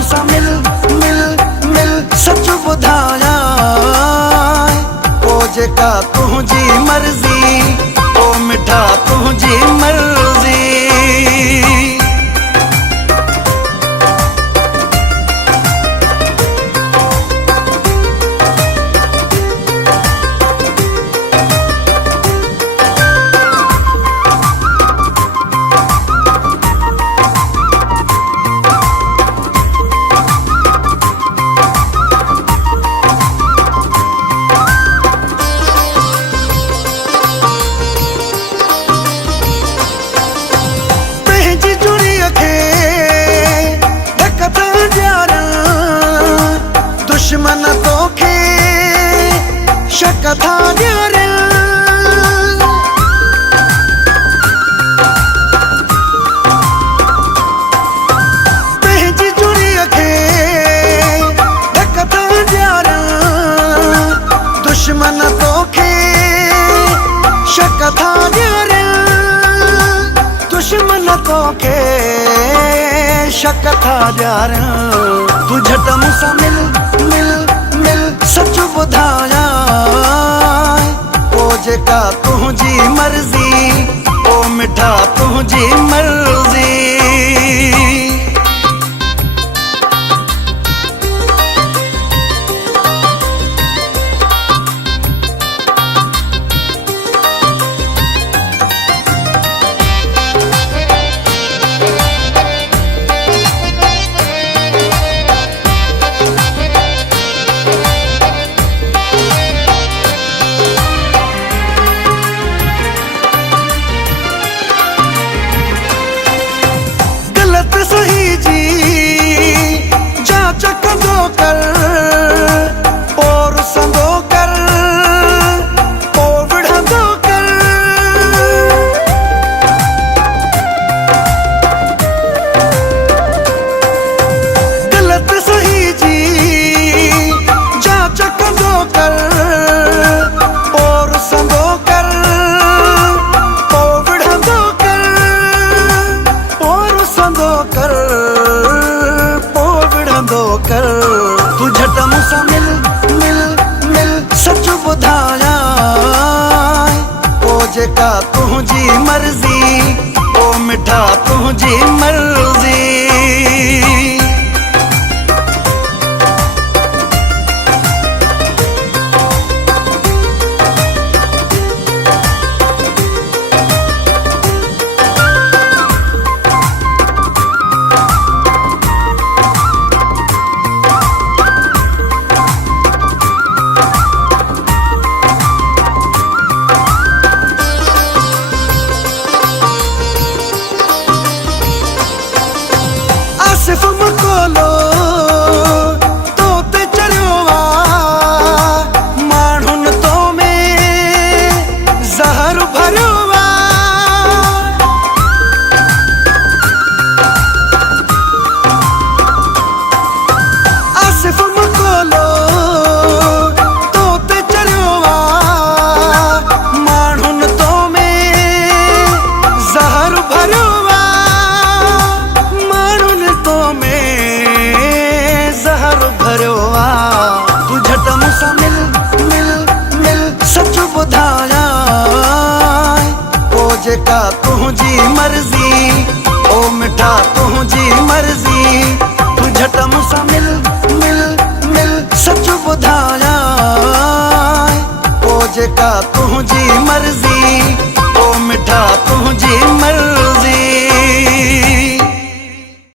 मूंसां मिल मिल मिल सच ॿुधायां ओ जेका तुंहिंजी मर्ज़ी ओ मिठा तुंहिंजी मर्ज़ी। दुश्मन तोखे शक था ॾियनि पंहिंजी जुड़ीअ खे धक था ॾियनि दुश्मन तोखे शक था ॾियनि दुश्मन तोखे शक था ॾियनि। तू झट मूंसां मिल मिल मिल सच ॿुधायां ओ जेका तुंहिंजी मर्ज़ी ओ मिठा तुंहिंजी मर्ज़ी। सही जी जांच कंदो कर और संदो कर ओ विढ़ंदो कर गलत सही जी जांच कंदो कर और संदो कर ओ विढ़ंदो कर और संदो कर कर। तू झट मूंसां मिल मिल मिल सच ॿुधायां ओ जेका तुंहिंजी मर्ज़ी ओ मिठा तुंहिंजी मर्ज़ी। आसिफ मकोलो तो ते चढ़ियो आहे माण्हुनि तो में ज़हर भरियो आहे। आसिफ मकोलो तो ते चढ़ियो आहे माण्हुनि तो में ज़हर भरियो भरियो आहे। तू झट मूंसां मिल मिल मिल सच ॿुधायां ओ जेका तुंहिंजी मर्ज़ी ओ मिठा तुंहिंजी मर्ज़ी। तू झट मूंसां